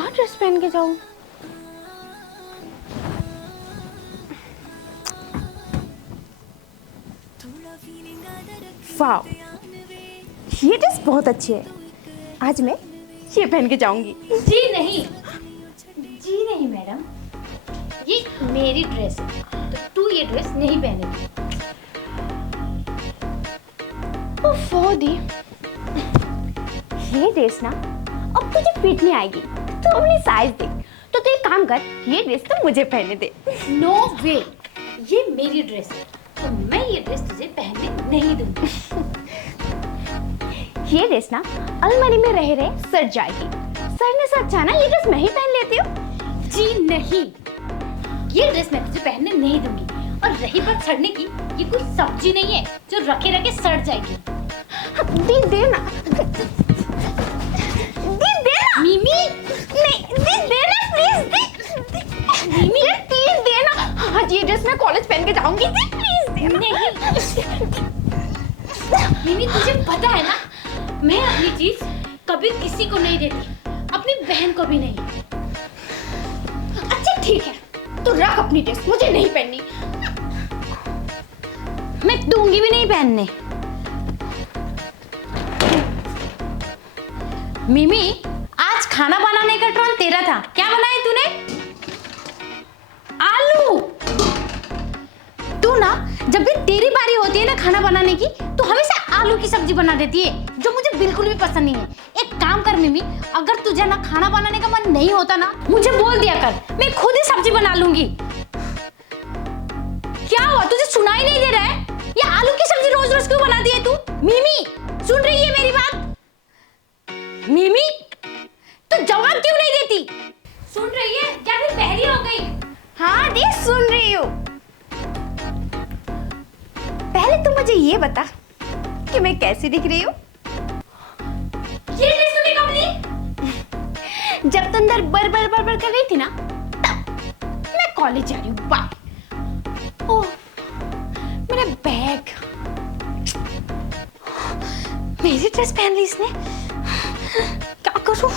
क्या ड्रेस पहन के जाऊं? वाह, ये ड्रेस बहुत अच्छी है। आज मैं ये पहन के जाऊंगी। जी नहीं, जी नहीं मैडम, ये मेरी ड्रेस है, तो तू ये ड्रेस नहीं पहनेगी। ओफो दी, ये ड्रेस ना अब तुझे फिट नहीं आएगी, तो अपनी साइज देख। तो तू एक काम कर, ये ड्रेस तो मुझे पहने दे। नो वे, ये मेरी ड्रेस है, तो मैं ये ड्रेस तुझे पहनने नहीं दूंगी। ये ड्रेस ना अलमारी में रह रहे सड़ जाएगी। सड़ने से अच्छा ना ये ड्रेस मैं ही पहन लेती हूँ। जी नहीं, ये ड्रेस मैं तुझे पहनने नहीं दूंगी। और रही बात सड़ने की, ये कोई सब्जी नहीं है जो रखे रखे सड़ जाएगी। दी दे ना, दी दे ना। मिमी, नहीं, दी दे ना प्लीज, दी मिमी प्लीज दे ना। आज ये ड्रेस मैं कॉलेज पहन के जाऊंगी, दी प्लीज दे ना। नहीं मिमी, तुझे पता है ना, मैं अपनी चीज कभी किसी को नहीं देती, अपनी बहन को भी नहीं। अच्छा ठीक है, तू रख अपनी ड्रेस, मुझे नहीं पहननी। मैं दूंगी भी नहीं पहनने। मिमी, आज खाना बनाने का टर्न तेरा था, क्या बनाया तूने? आलू। तू ना जब भी तेरी बारी होती है ना खाना बनाने की, तो हमेशा आलू की सब्जी बना देती है, जो मुझे बिल्कुल भी पसंद नहीं है। एक काम कर मिमी, अगर तुझे ना खाना बनाने का मन नहीं होता ना, मुझे बोल दिया कर, मैं खुद ही सब्जी बना लूंगी। क्या हुआ, तुझे सुनाई नहीं दे रहा है? ये आलू की सब्जी रोज रोज क्यों बनाती है तू? मिमी, सुन रही है मेरी बात? मिमी, तू जवाब क्यों नहीं देती? सुन रही है क्या फिर बहरी हो गई? हाँ दी, सुन रही हूँ। पहले तू मुझे ये बता कि मैं कैसी दिख रही हूँ? ये ड्रेस तूने कब ली? जब तू अंदर बर कर रही थी ना, तब। मैं कॉलेज जा रही हूँ, बाय। ओह, मेरा बैग। मेरी ड्रेस पहन ली इसने, क्या करूँ?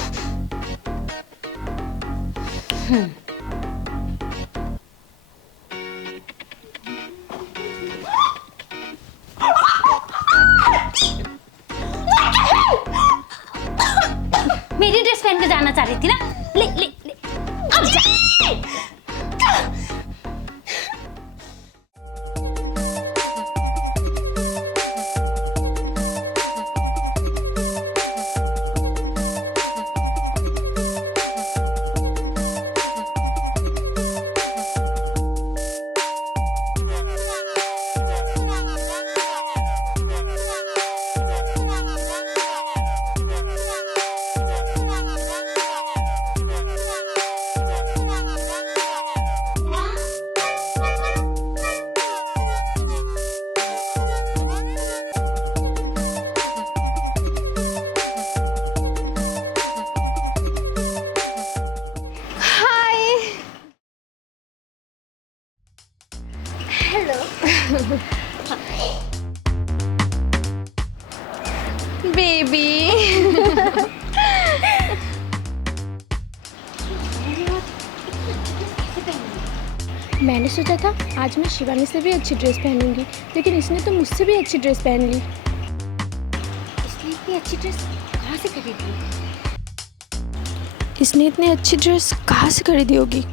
मेरी ड्रेस पहन के जाना चाह रही थी ना, ले ले ले, अब जा। बेबी। मैंने सोचा था आज मैं शिवानी से भी अच्छी ड्रेस पहनूंगी, लेकिन इसने तो मुझसे भी अच्छी ड्रेस पहन ली। इसने इतनी अच्छी ड्रेस कहाँ से खरीदी? इसने इतनी अच्छी ड्रेस कहाँ से खरीदी होगी?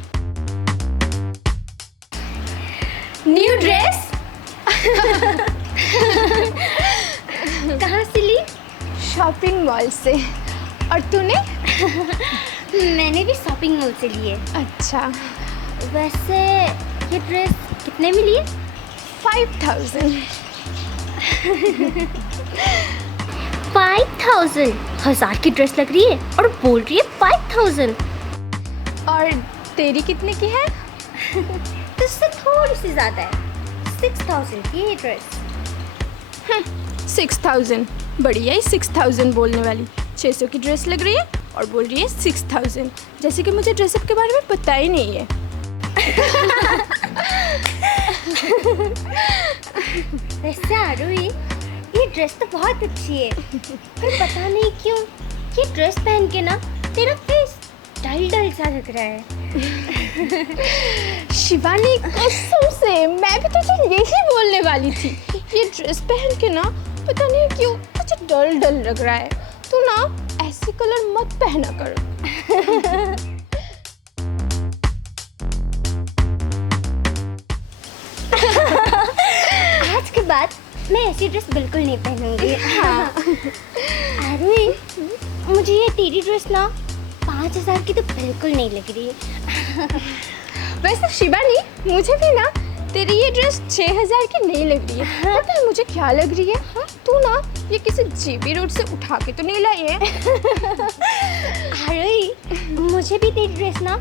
New dress? कहाँ से ली? शॉपिंग मॉल से। और तूने? मैंने भी शॉपिंग मॉल से ली है। अच्छा। वैसे ये ड्रेस कितने में ली है? 5000। 5000? 1000 की ड्रेस लग रही है और बोल रही है 5000। और तेरी कितने की है? इससे थोड़ी सी ज़्यादा है, 6000 की ये ड्रेस। 6000? बढ़िया ही 6000 बोलने वाली। 600 की ड्रेस लग रही है और बोल रही है 6000, जैसे कि मुझे ड्रेसअप के बारे में पता ही नहीं है। वैसे आरोही, ये ड्रेस तो बहुत अच्छी है, पर पता नहीं क्यों ये ड्रेस पहन के ना तेरा फेस डल डल सा लग रहा है। शिवानी कसम से मैं भी तुझे यही बोलने वाली थी। ये ड्रेस पहन के ना पता नहीं क्यों मुझे डल डल लग रहा है। तू ना ऐसे कलर मत पहना कर। आज के बाद मैं ऐसी ड्रेस बिल्कुल नहीं पहनूंगी। हाँ। अरे मुझे ये तेरी ड्रेस ना 5,000 की तो बिल्कुल नहीं लग रही। वैसे शिवानी मुझे भी ना तेरी ये ड्रेस 6,000 की नहीं लग रही है। पता है मुझे क्या लग रही है? तू ना ये किसी जीबी रोड से उठा के तो नहीं लाई है? अरे मुझे भी तेरी ड्रेस ना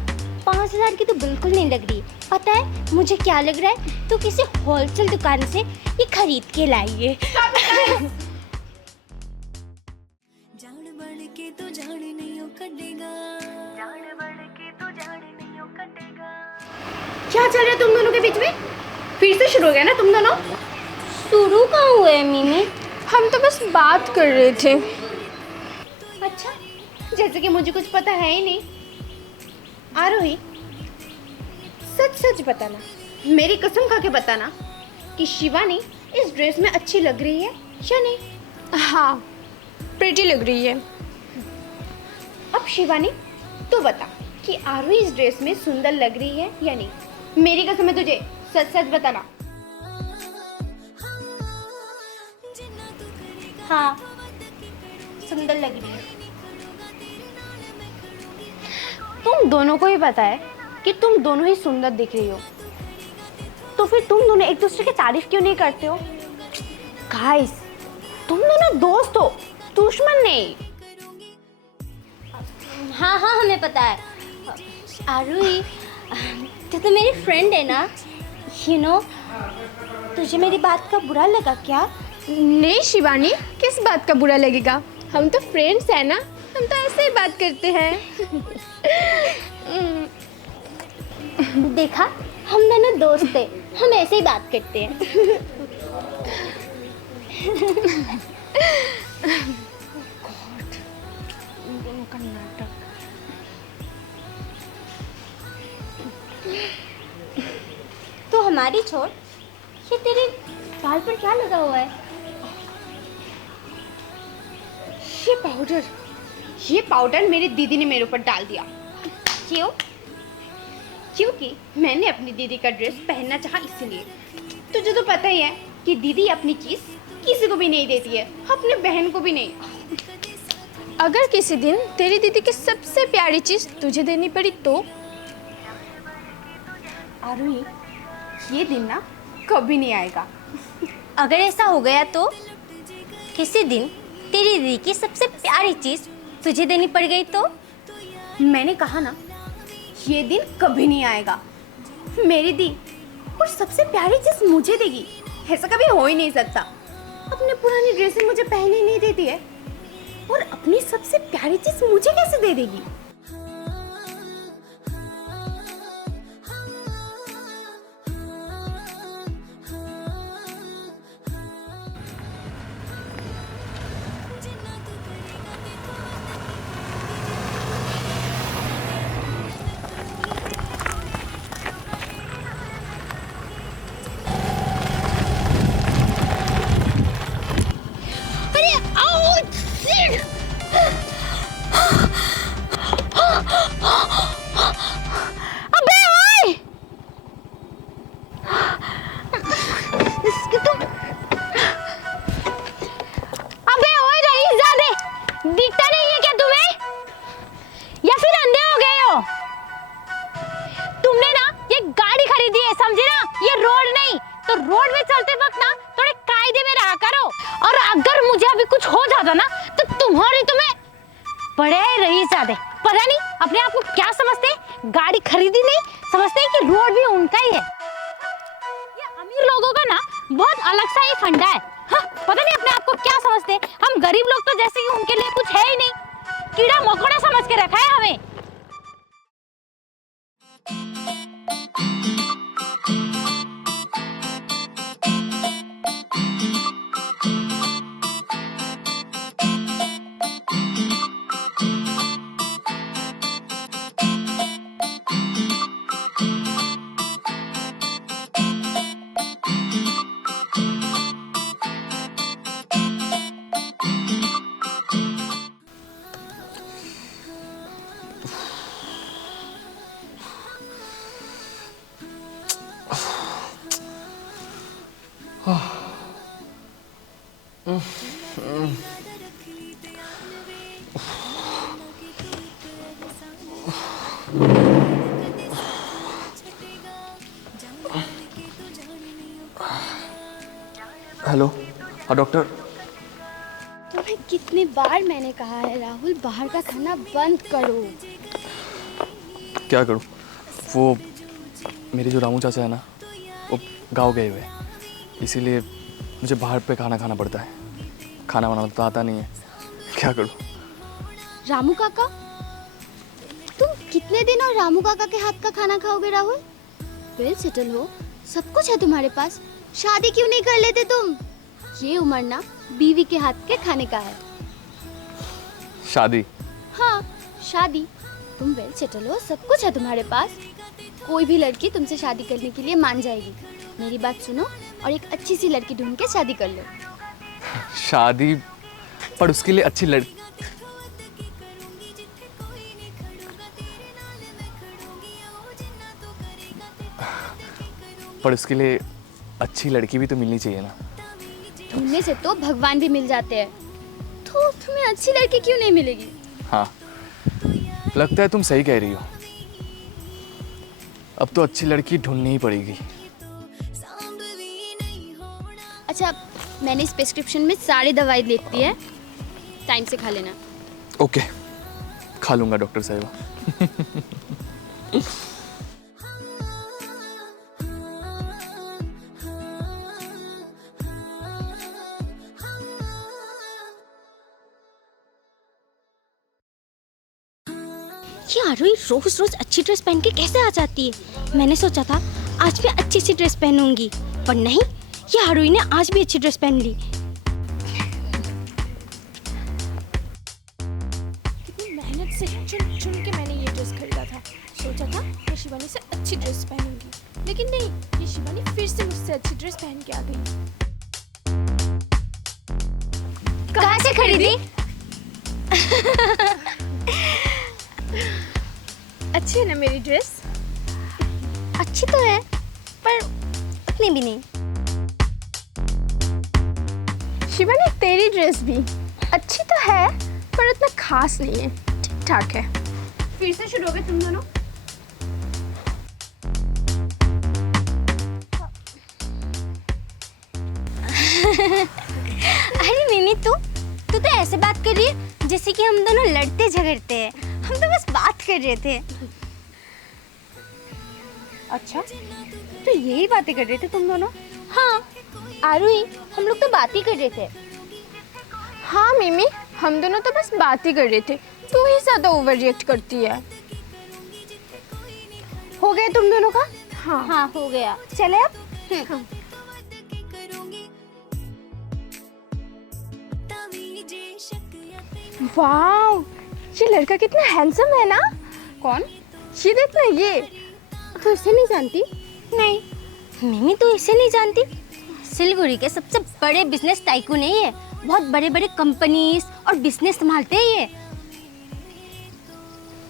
5,000 की तो बिल्कुल नहीं लग रही। पता है मुझे क्या लग रहा है? तू किसी होलसेल दुकान से ये खरीद के लाई है। क्या चल रहा है तुम दोनों के बीच में? फिर से शुरू हो गया ना तुम दोनों? शुरू कहाँ हुआ है मिमी? हम तो बस बात कर रहे थे। अच्छा, जैसे कि मुझे कुछ पता है ही नहीं। आरोही, सच सच बताना, मेरी कसम खा के बताना कि शिवानी इस ड्रेस में अच्छी लग रही है या नहीं। हाँ, प्रिटी लग रही है। अब शिवानी तू बता कि आरोही इस ड्रेस में सुंदर लग रही है या नहीं। मेरी कसम है तुझे, सच सच बताना। हाँ, सुंदर लग रही है। तुम दोनों को ही पता है कि तुम दोनों ही सुंदर दिख रही हो, तो फिर तुम दोनों एक दूसरे की तारीफ क्यों नहीं करते हो? गाइस, तुम दोनों दोस्त हो, दुश्मन नहीं। हाँ हाँ हमें पता है। आरुई, तू तो मेरी फ्रेंड है ना। यू नो, तुझे मेरी बात का बुरा लगा क्या? नहीं शिवानी, किस बात का बुरा लगेगा? हम तो फ्रेंड्स हैं ना, हम तो ऐसे ही बात करते हैं। देखा, हम दोनों दोस्त हैं, हम ऐसे ही बात करते हैं। दोनों का नाटक। तो हमारी छोड़, ये तेरे बाल पर क्या लगा हुआ है? ये पाउडर मेरी दीदी ने मेरे ऊपर डाल दिया। क्यों? क्योंकि मैंने अपनी दीदी का ड्रेस पहनना चाहा, इसलिए। तुझे तो पता ही है कि दीदी अपनी चीज किसी को भी नहीं देती है, अपने बहन को भी नहीं। अगर किसी दिन तेरी दीदी की सबसे प्यारी चीज तुझे देनी पड़ी तो? आरुई, ये दिन ना कभी नहीं आएगा। अगर ऐसा हो गया तो किसी दिन तेरी दीदी की सबसे प्यारी चीज तुझे देनी पड़ गई तो? मैंने कहा ना, ये दिन कभी नहीं आएगा। मेरी दी और सबसे प्यारी चीज मुझे देगी, ऐसा कभी हो ही नहीं सकता। अपनी पुरानी ड्रेसें मुझे पहनने नहीं देती है, और अपनी सबसे प्यारी चीज मुझे कैसे दे देगी? दिखता नहीं है क्या तुम्हें, या फिर अंधे हो गए हो? तुमने ना ये गाड़ी खरीदी है, समझे ना? ये रोड नहीं, तो रोड में चलते वक्त ना थोड़े कायदे में रहा करो। और अगर मुझे अभी कुछ हो जाता ना तो तुम्हारी तुम्हें बड़े रही जाते। पता नहीं अपने आप को क्या समझते, गाड़ी खरीदी नहीं, समझते कि रोड भी उनका ही है। ये अमीर लोगों का ना बहुत अलग सा ही फंडा है। हाँ, पता नहीं अपने आप को क्या समझते। हम गरीब लोग तो जैसे कि उनके लिए कुछ है ही नहीं, कीड़ा मकोड़ा समझ के रखा है हमें। हेलो, हाँ डॉक्टर। तुम्हें कितनी बार मैंने कहा है राहुल, बाहर का खाना बंद करो। क्या करूँ? वो मेरे जो रामू चाचा है ना, वो गाँव गए हुए, इसीलिए मुझे बाहर पे खाना खाना पड़ता है। खाना बनाना तो आता नहीं है, क्या करूँ? रामू काका, तुम कितने दिन और रामू काका के हाथ का खाना खाओगे राहुल? वेल सेटल हो, सब कुछ है तुम्हारे पास, शादी क्यों नहीं कर लेते तुम? ये उम्र ना बीवी के हाथ के खाने का है। शादी? हाँ, शादी। तुम वेल सेटल हो, सब कुछ है तुम्हारे पास, कोई भी लड़की तुमसे शादी करने के लिए मान जाएगी। मेरी बात सुनो और एक अच्छी सी लड़की ढूंढ के शादी कर लो। शादी? पर उसके लिए अच्छी लड़की, पर उसके लिए अच्छी लड़की भी तो मिलनी चाहिए ना। ढूंढने से तो भगवान भी मिल जाते हैं, तो तुम्हें अच्छी लड़की क्यों नहीं मिलेगी? हाँ, लगता है तुम सही कह रही हो। अब तो अच्छी लड़की ढूंढनी ही पड़ेगी। अच्छा, मैंने इस प्रिस्क्रिप्शन में सारी दवाई लिख दी है, टाइम से खा लेना। ओके, खा लूंगा डॉक्टर साहिबा। ये आरोही रोज रोज अच्छी ड्रेस पहन के कैसे आ जाती है? मैंने सोचा था आज मैं अच्छी सी ड्रेस पहनूंगी, पर नहीं, ये आरोही ने आज भी अच्छी ड्रेस पहन ली। कितनी मेहनत से चुन चुन के मैंने ये ड्रेस खरीदा था। सोचा था मैं शिवानी से अच्छी ड्रेस पहनूंगी, लेकिन नहीं, ये शिवानी फिर से मुझसे अच्छी ड्रेस पहन के आ गई। कहाँ से खरीदी? अच्छी है ना मेरी ड्रेस? अच्छी तो है, पर उतनी भी नहीं। शिवानी, तेरी ड्रेस भी अच्छी तो है, पर उतना खास नहीं है, ठीक ठाक है। फिर से शुरू हो गए तुम दोनों। अरे मिमी, तू तो ऐसे बात कर रही है जैसे कि हम दोनों लड़ते झगड़ते हैं। हम तो बस बात कर रहे थे। अच्छा, तो यही बातें कर रहे थे तुम दोनों? हाँ आरोही, हम लोग तो बात ही कर रहे थे। हाँ मिमी, हम दोनों तो बस बात ही कर रहे थे, तू ही ज्यादा ओवर रिएक्ट करती है। हो गया तुम दोनों का? हाँ हाँ, हो गया। चले अब। हाँ। वाओ, ये लड़का कितना हैंडसम है ना। कौन? ये देखना, ये तो इसे नहीं जानती? नहीं, मिमी तो इसे नहीं जानती। सिलगुड़ी के सबसे बड़े बिजनेस टाइकून है ये। बहुत बड़े बड़े कंपनीज और बिजनेस संभालते हैं ये।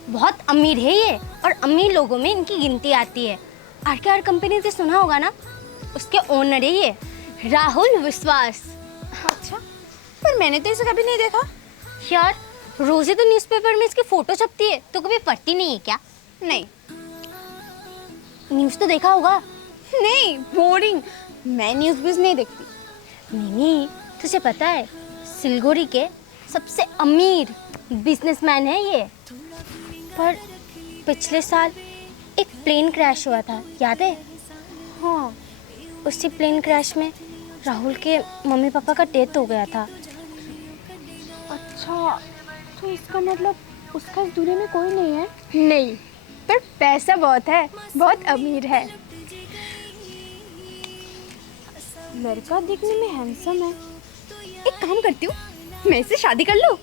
बहुत अमीर है ये, और अमीर लोगों में इनकी गिनती आती है। आर कंपनी से सुना होगा ना, उसके ओनर है ये, राहुल विश्वास। अच्छा, पर मैंने तो इसे कभी नहीं देखा। यार, रोजे तो न्यूज़पेपर में इसकी फोटो छपती है, तो कभी पढ़ती नहीं है क्या? नहीं। न्यूज़ तो देखा होगा। नहीं, बोरिंग, मैं न्यूज़ व्यूज़ नहीं देखती। मिमी, तुझे पता है सिलगुड़ी के सबसे अमीर बिजनेसमैन है ये। पर पिछले साल एक प्लेन क्रैश हुआ था, याद है? हाँ, उसी प्लेन क्रैश में राहुल के मम्मी पापा का डेथ हो गया था। अच्छा, तो इसका मतलब उसका इस दुनिया में कोई नहीं है? नहीं, पर पैसा बहुत है, बहुत अमीर है। लड़का दिखने में हैंडसम है। एक काम करती हूँ, मैं इससे शादी कर लूँ।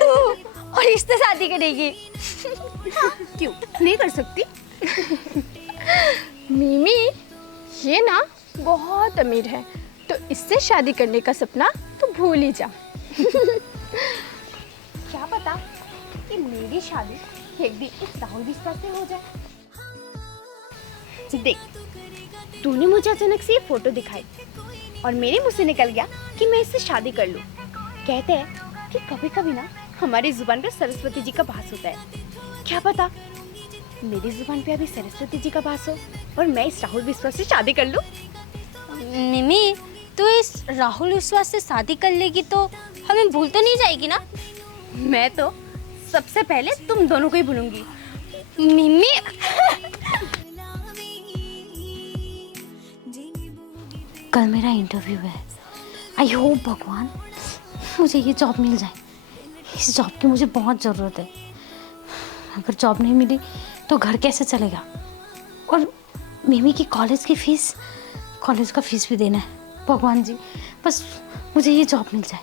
तू और इससे शादी करेगी? क्यों नहीं कर सकती? मिमी, ये ना बहुत अमीर है, तो इससे शादी करने का सपना तो भूल ही जा। क्या पता कि मेरी शादी एक दिन इस राहुल विश्वास से हो जाए। देख, तूने मुझे अचानक से ये फोटो दिखाई, और मेरे मुंह से निकल गया कि मैं इससे शादी कर लूं। कहते हैं कि कभी कभी ना हमारी जुबान पर सरस्वती जी का भास होता है। क्या पता मेरी जुबान पे अभी सरस्वती जी का भास हो और मैं इस राहुल विश्वास से शादी कर लूं। मिमी, तू इस राहुल विश्वास से शादी कर लेगी तो हमें भूल तो नहीं जाएगी ना? मैं तो सबसे पहले तुम दोनों को ही भूलूंगी। मिमी, कल मेरा इंटरव्यू है। आई होप भगवान मुझे ये जॉब मिल जाए। इस जॉब की मुझे बहुत ज़रूरत है। अगर जॉब नहीं मिली तो घर कैसे चलेगा? और मिमी की कॉलेज का फीस भी देना है। भगवान जी बस मुझे ये जॉब मिल जाए।